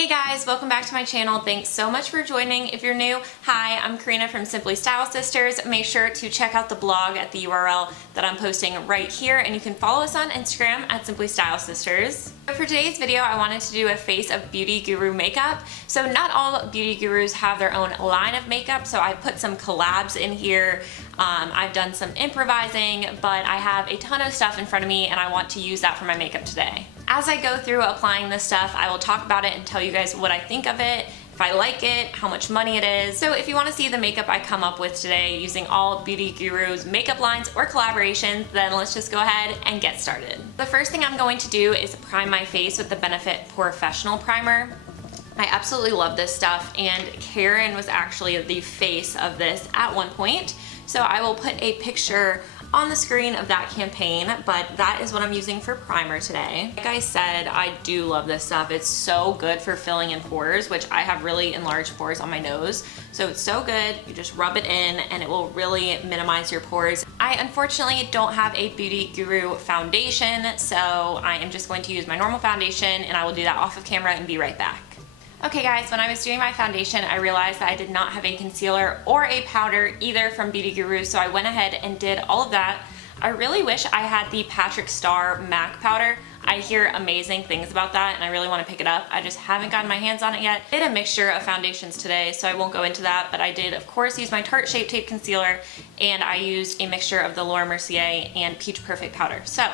Hey guys, welcome back to my channel. Thanks so much for joining. If you're new, hi, I'm Karina from Simply Style Sisters. Make sure to check out the blog at the URL that I'm posting right here, and you can follow us on Instagram at Simply Style Sisters. For today's video, I wanted to do a face of beauty guru makeup. So not all beauty gurus have their own line of makeup, so I put some collabs in here. I've done some improvising, but I have a ton of stuff in front of me and I want to use that for my makeup today. As I go through applying this stuff, I will talk about it and tell you guys what I think of it, if I like it, how much money it is. So if you want to see the makeup I come up with today using all beauty gurus makeup lines or collaborations, then let's just go ahead and get started. The first thing I'm going to do is prime my face with the Benefit Professional Primer. I absolutely love this stuff, and Karen was actually the face of this at one point. So I will put a picture on the screen of that campaign, but that is what I'm using for primer today. Like I said, I do love this stuff. It's so good for filling in pores, which I have really enlarged pores on my nose. So it's so good. You just rub it in and it will really minimize your pores. I unfortunately don't have a Beauty Guru foundation, so I am just going to use my normal foundation, and I will do that off of camera and be right back. Okay guys, when I was doing my foundation, I realized that I did not have a concealer or a powder either from Beauty Guru, so I went ahead and did all of that. I really wish I had the Patrick Star MAC powder. I hear amazing things about that and I really want to pick it up. I just haven't gotten my hands on it yet. I did a mixture of foundations today, so I won't go into that, but I did of course use my Tarte Shape Tape concealer, and I used a mixture of the Laura Mercier and Peach Perfect powder. So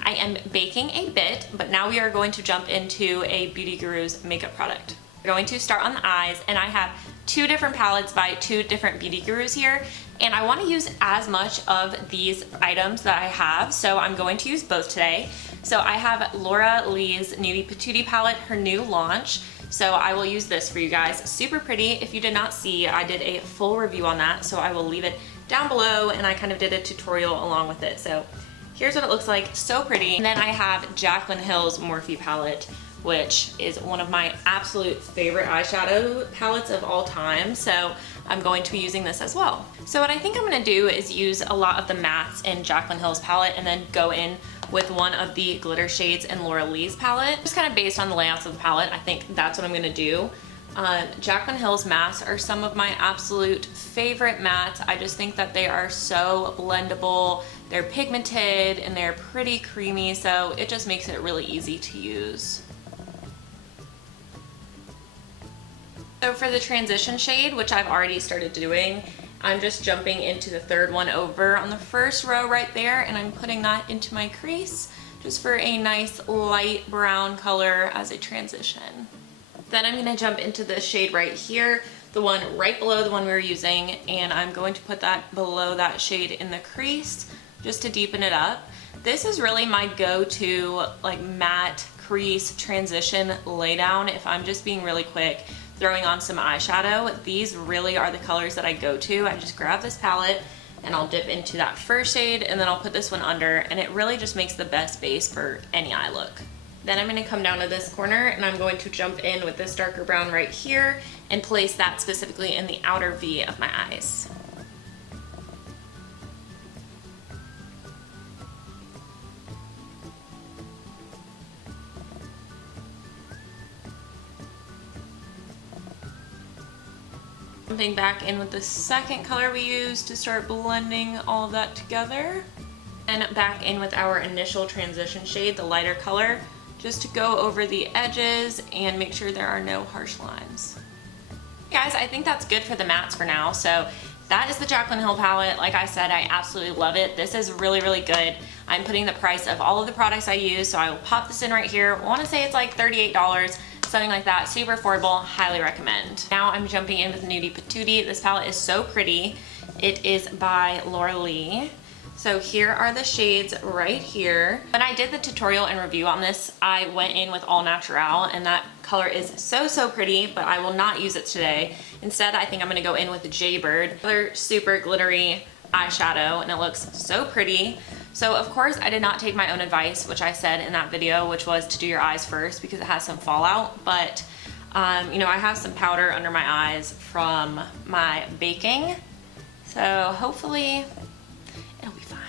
I am baking a bit, but now we are going to jump into a Beauty Guru's makeup product. We're going to start on the eyes, and I have two different palettes by two different Beauty Gurus here, and I want to use as much of these items that I have, so I'm going to use both today. So I have Laura Lee's Nudie Patootie palette, her new launch, so I will use this for you guys. Super pretty. If you did not see, I did a full review on that, so I will leave it down below, and I kind of did a tutorial along with it. So here's what it looks like. So pretty. And then I have Jaclyn Hill's Morphe palette, which is one of my absolute favorite eyeshadow palettes of all time, so I'm going to be using this as well. So what I think I'm going to do is use a lot of the mattes in Jaclyn Hill's palette and then go in with one of the glitter shades in Laura Lee's palette. Just kind of based on the layouts of the palette, I think that's what I'm going to do. Jaclyn Hill's mattes are some of my absolute favorite mattes. I just think that they are so blendable, they're pigmented, and they're pretty creamy, so it just makes it really easy to use. So for the transition shade, which I've already started doing, I'm just jumping into the third one over on the first row right there, and I'm putting that into my crease just for a nice light brown color as a transition. Then I'm going to jump into the shade right here, the one right below the one we were using, and I'm going to put that below that shade in the crease just to deepen it up. This is really my go-to like matte crease transition laydown if I'm just being really quick throwing on some eyeshadow. These really are the colors that I go to. I just grab this palette and I'll dip into that first shade, and then I'll put this one under, and it really just makes the best base for any eye look. Then I'm going to come down to this corner and I'm going to jump in with this darker brown right here and place that specifically in the outer V of my eyes. Jumping back in with the second color we used to start blending all of that together. And back in with our initial transition shade, the lighter color, just to go over the edges and make sure there are no harsh lines. Guys, I think that's good for the mattes for now. So that is the Jaclyn Hill palette. Like I said, I absolutely love it. This is really, really good. I'm putting the price of all of the products I use, so I will pop this in right here. I want to say it's like $38. Something like that, super affordable, highly recommend. Now I'm jumping in with Nudie Patootie. This palette is so pretty. It is by Laura Lee. So here are the shades right here. When I did the tutorial and review on this, I went in with All Natural, and that color is so, so pretty, but I will not use it today. Instead, I think I'm gonna go in with the Jaybird, another super glittery eyeshadow, and it looks so pretty. So of course I did not take my own advice, which I said in that video, which was to do your eyes first because it has some fallout, but you know, I have some powder under my eyes from my baking, so hopefully it'll be fine.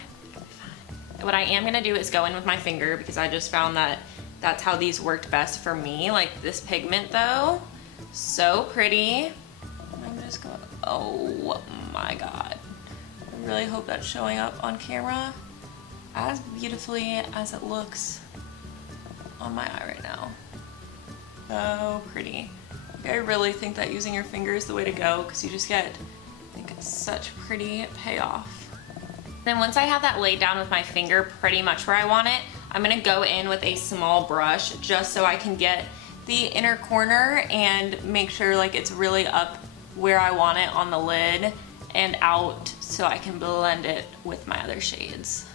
What I am gonna do is go in with my finger because I just found that that's how these worked best for me. Like this pigment though, so pretty. I'm just going, oh my God. I really hope that's showing up on camera as beautifully as it looks on my eye right now. So pretty. I really think that using your finger is the way to go because you just get, I think, such pretty payoff. Then once I have that laid down with my finger pretty much where I want it, I'm gonna go in with a small brush just so I can get the inner corner and make sure like it's really up where I want it on the lid and out so I can blend it with my other shades.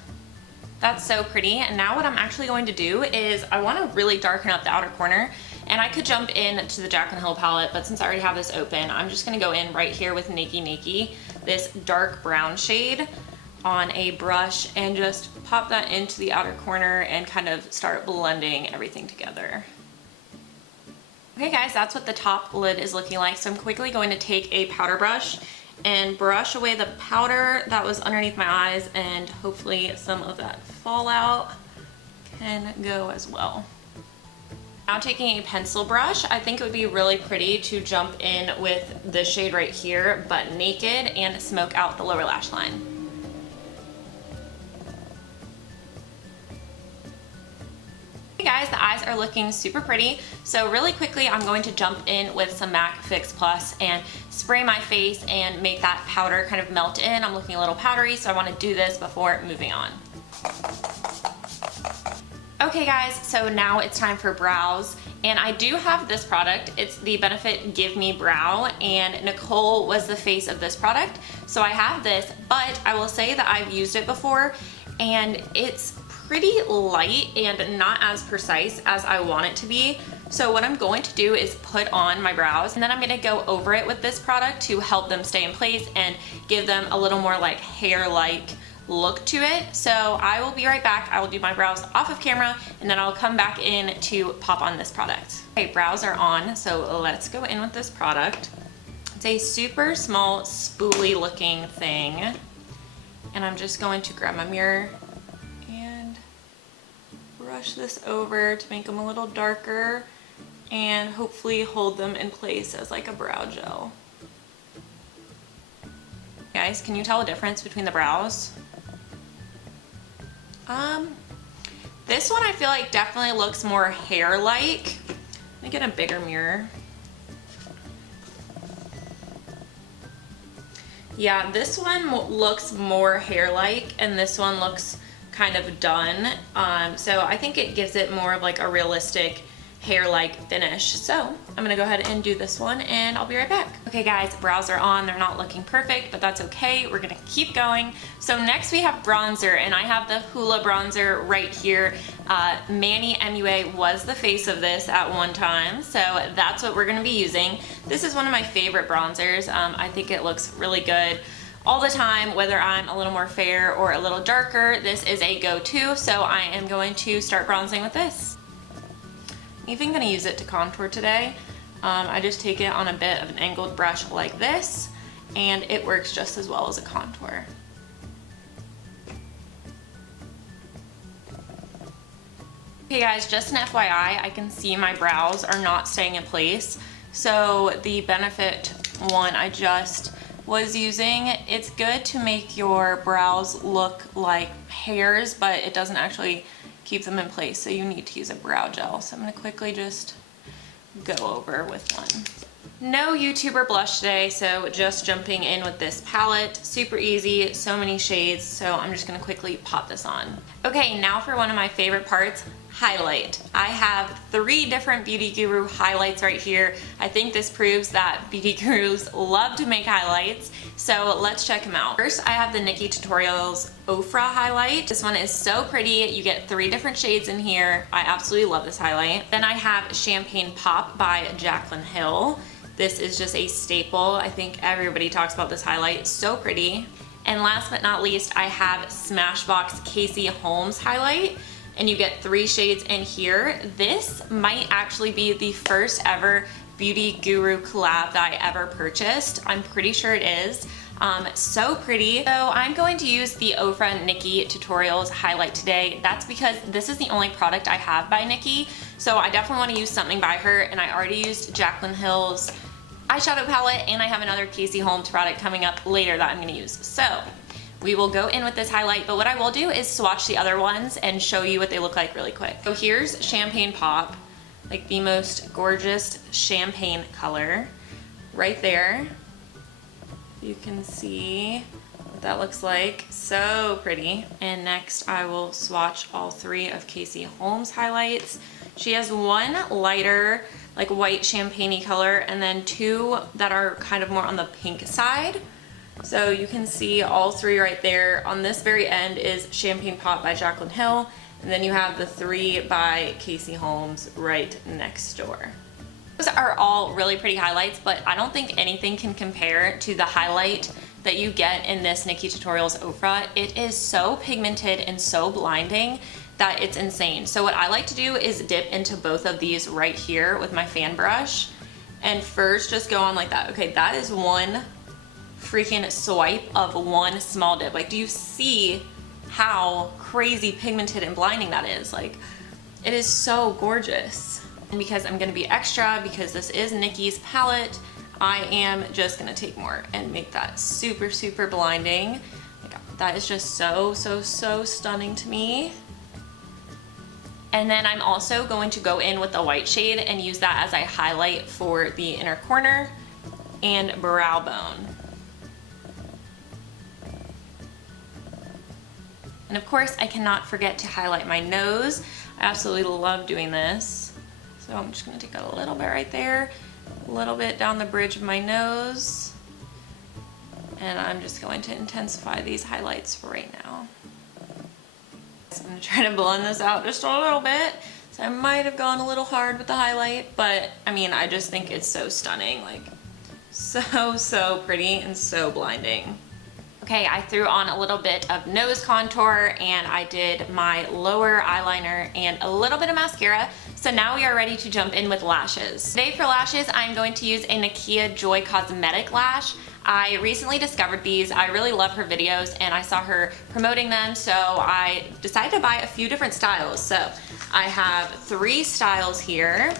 That's so pretty. And now what I'm actually going to do is I want to really darken up the outer corner, and I could jump in to the Jaclyn Hill palette, but since I already have this open, I'm just going to go in right here with Nikki, this dark brown shade on a brush, and just pop that into the outer corner and kind of start blending everything together. Okay guys, that's what the top lid is looking like. So I'm quickly going to take a powder brush and brush away the powder that was underneath my eyes, and hopefully some of that fallout can go as well. Now taking a pencil brush, I think it would be really pretty to jump in with this shade right here, but naked, and smoke out the lower lash line. Hey guys, the eyes are looking super pretty. So really quickly, I'm going to jump in with some MAC Fix Plus and spray my face and make that powder kind of melt in. I'm looking a little powdery, so I want to do this before moving on. Okay guys, so now it's time for brows, and I do have this product. It's the Benefit Give Me Brow, and Nicole was the face of this product, so I have this, but I will say that I've used it before, and it's pretty light and not as precise as I want it to be. So what I'm going to do is put on my brows, and then I'm going to go over it with this product to help them stay in place and give them a little more like hair-like look to it. So I will be right back. I will do my brows off of camera, and then I'll come back in to pop on this product. Okay, brows are on, so let's go in with this product. It's a super small spoolie looking thing, and I'm just going to grab my mirror and brush this over to make them a little darker and hopefully hold them in place as like a brow gel. Guys, can you tell the difference between the brows? This one I feel like definitely looks more hair-like. Let me get a bigger mirror. Yeah, this one looks more hair-like, and this one looks kind of done. So I think it gives it more of like a realistic hair-like finish. So I'm gonna go ahead and do this one, and I'll be right back. Okay guys, brows are on. They're not looking perfect, but that's okay. We're gonna keep going. So next we have bronzer, and I have the Hoola bronzer right here. Manny MUA was the face of this at one time, so that's what we're gonna be using. This is one of my favorite bronzers. I think it looks really good all the time, whether I'm a little more fair or a little darker. This is a go-to, so I am going to start bronzing with this. I'm even going to use it to contour today. I just take it on a bit of an angled brush like this, and it works just as well as a contour. Okay guys, just an FYI, I can see my brows are not staying in place. So the Benefit one I just was using, it's good to make your brows look like hairs, but it doesn't actually keep them in place, so you need to use a brow gel. So I'm going to quickly just go over with one. No YouTuber blush today, so just jumping in with this palette. Super easy, so many shades, so I'm just going to quickly pop this on. Okay, now for one of my favorite parts, highlight. I have 3 different Beauty Guru highlights right here. I think this proves that beauty gurus love to make highlights, so let's check them out. First, I have the Nikkitutorials Ofra highlight. This one is so pretty. You get 3 different shades in here. I absolutely love this highlight. Then I have Champagne Pop by Jaclyn Hill. This is just a staple. I think everybody talks about this highlight. So pretty. And last but not least, I have Smashbox Casey Holmes highlight, and you get 3 shades in here. This might actually be the first ever Beauty Guru collab that I ever purchased. I'm pretty sure it is. So pretty. So I'm going to use the Ofra Nikkitutorials highlight today. That's because this is the only product I have by Nikki. So I definitely want to use something by her, and I already used Jaclyn Hill's eyeshadow palette, and I have another Casey Holmes product coming up later that I'm going to use. So we will go in with this highlight, but what I will do is swatch the other ones and show you what they look like really quick. So here's Champagne Pop, like the most gorgeous champagne color right there. You can see what that looks like. So pretty. And next I will swatch all three of Casey Holmes highlights. She has one lighter, like white champagne-y color, and then two that are kind of more on the pink side. So you can see all three right there. On this very end is Champagne Pop by Jaclyn Hill, and then you have the three by Casey Holmes right next door. Those are all really pretty highlights, but I don't think anything can compare to the highlight that you get in this Nikkitutorials Ofra. It is so pigmented and so blinding that it's insane. So what I like to do is dip into both of these right here with my fan brush, and first just go on like that. Okay, that is one freaking swipe of one small dip. Like, do you see how crazy pigmented and blinding that is? Like, it is so gorgeous. And because I'm gonna be extra, because this is Nikki's palette, I am just gonna take more and make that super, super blinding. Like, that is just so, so, so stunning to me. And then I'm also going to go in with the white shade and use that as a highlight for the inner corner and brow bone. And of course, I cannot forget to highlight my nose. I absolutely love doing this. So I'm just gonna take a little bit right there, a little bit down the bridge of my nose, and I'm just going to intensify these highlights for right now. So I'm gonna try to blend this out just a little bit. So I might have gone a little hard with the highlight, but I mean, I just think it's so stunning, like so, so pretty and so blinding. Okay, I threw on a little bit of nose contour, and I did my lower eyeliner and a little bit of mascara. So now we are ready to jump in with lashes. Today for lashes, I'm going to use a Nikkia Joy cosmetic lash. I recently discovered these. I really love her videos, and I saw her promoting them, so I decided to buy a few different styles. So I have 3 styles here.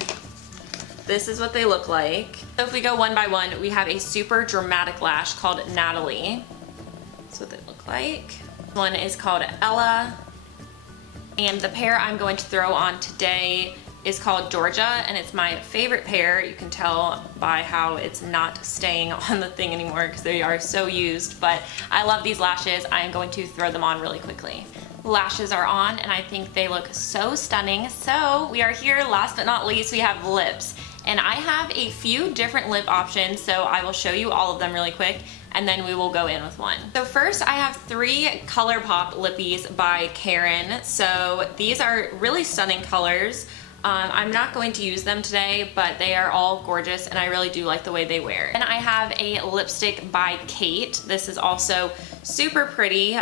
This is what they look like. So if we go one by one, we have a super dramatic lash called Natalie. That's what they look like. One is called Ella, and the pair I'm going to throw on today is called Georgia, and it's my favorite pair. You can tell by how it's not staying on the thing anymore because they are so used, but I love these lashes. I am going to throw them on really quickly. Lashes are on, and I think they look so stunning. So we are here. Last but not least, we have lips, and I have a few different lip options, so I will show you all of them really quick, and then we will go in with one. So first I have 3 ColourPop lippies by Karen. So these are really stunning colors. I'm not going to use them today, but they are all gorgeous, and I really do like the way they wear. And I have a lipstick by Kate. This is also super pretty,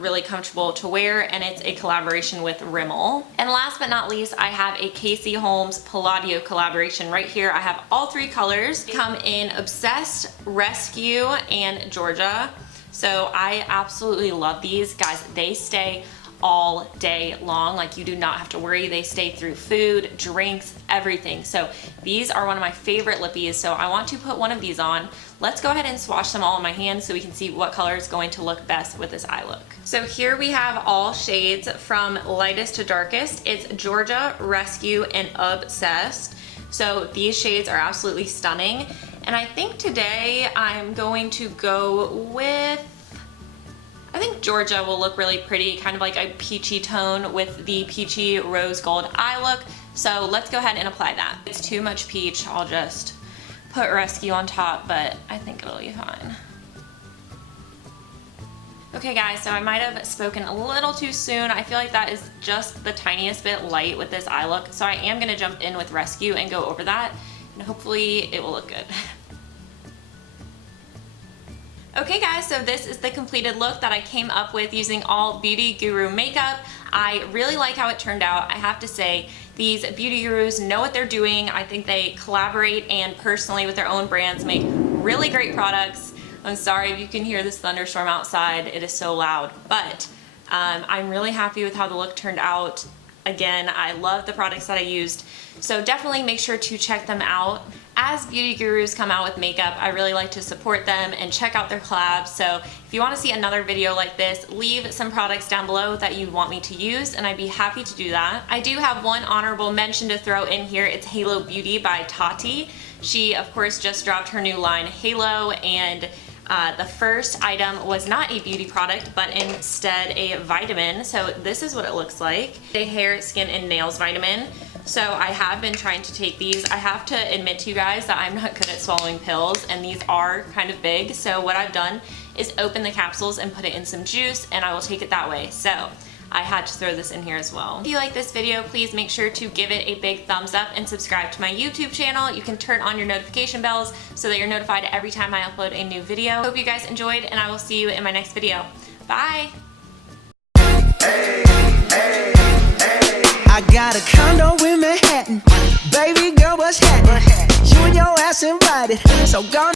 really comfortable to wear, and it's a collaboration with Rimmel. And last but not least, I have a Casey Holmes Palladio collaboration right here. I have all 3 colors. They come in Obsessed, Rescue, and Georgia. So I absolutely love these. Guys, they stay all day long. Like, you do not have to worry. They stay through food, drinks, everything. So these are one of my favorite lippies, so I want to put one of these on. Let's go ahead and swatch them all in my hand so we can see what color is going to look best with this eye look. So here we have all shades from lightest to darkest. It's Georgia, Rescue, and Obsessed. So these shades are absolutely stunning, and I think today I'm going to go with, I think Georgia will look really pretty, kind of like a peachy tone with the peachy rose gold eye look. So let's go ahead and apply that. If it's too much peach, I'll just put Rescue on top, but I think it'll be fine. Okay guys, so I might have spoken a little too soon. I feel like that is just the tiniest bit light with this eye look. So I am gonna jump in with Rescue and go over that, and hopefully it will look good. Okay guys, so this is the completed look that I came up with using all Beauty Guru makeup. I really like how it turned out. I have to say, these beauty gurus know what they're doing. I think they collaborate and personally with their own brands make really great products. I'm sorry if you can hear this thunderstorm outside. It is so loud, but I'm really happy with how the look turned out. Again, I love the products that I used, so definitely make sure to check them out. As beauty gurus come out with makeup, I really like to support them and check out their collabs. So if you want to see another video like this, leave some products down below that you want me to use, and I'd be happy to do that. I do have one honorable mention to throw in here. It's Halo Beauty by Tati. She, of course, just dropped her new line, Halo, and the first item was not a beauty product, but instead a vitamin. So this is what it looks like. A hair, skin, and nails vitamin. So I have been trying to take these. I have to admit to you guys that I'm not good at swallowing pills, and these are kind of big. So what I've done is open the capsules and put it in some juice, and I will take it that way. So I had to throw this in here as well. If you like this video, please make sure to give it a big thumbs up and subscribe to my YouTube channel. You can turn on your notification bells so that you're notified every time I upload a new video. Hope you guys enjoyed, and I will see you in my next video. Bye! I got a condo in Manhattan. Baby girl, what's happening? You and your ass invited, so go.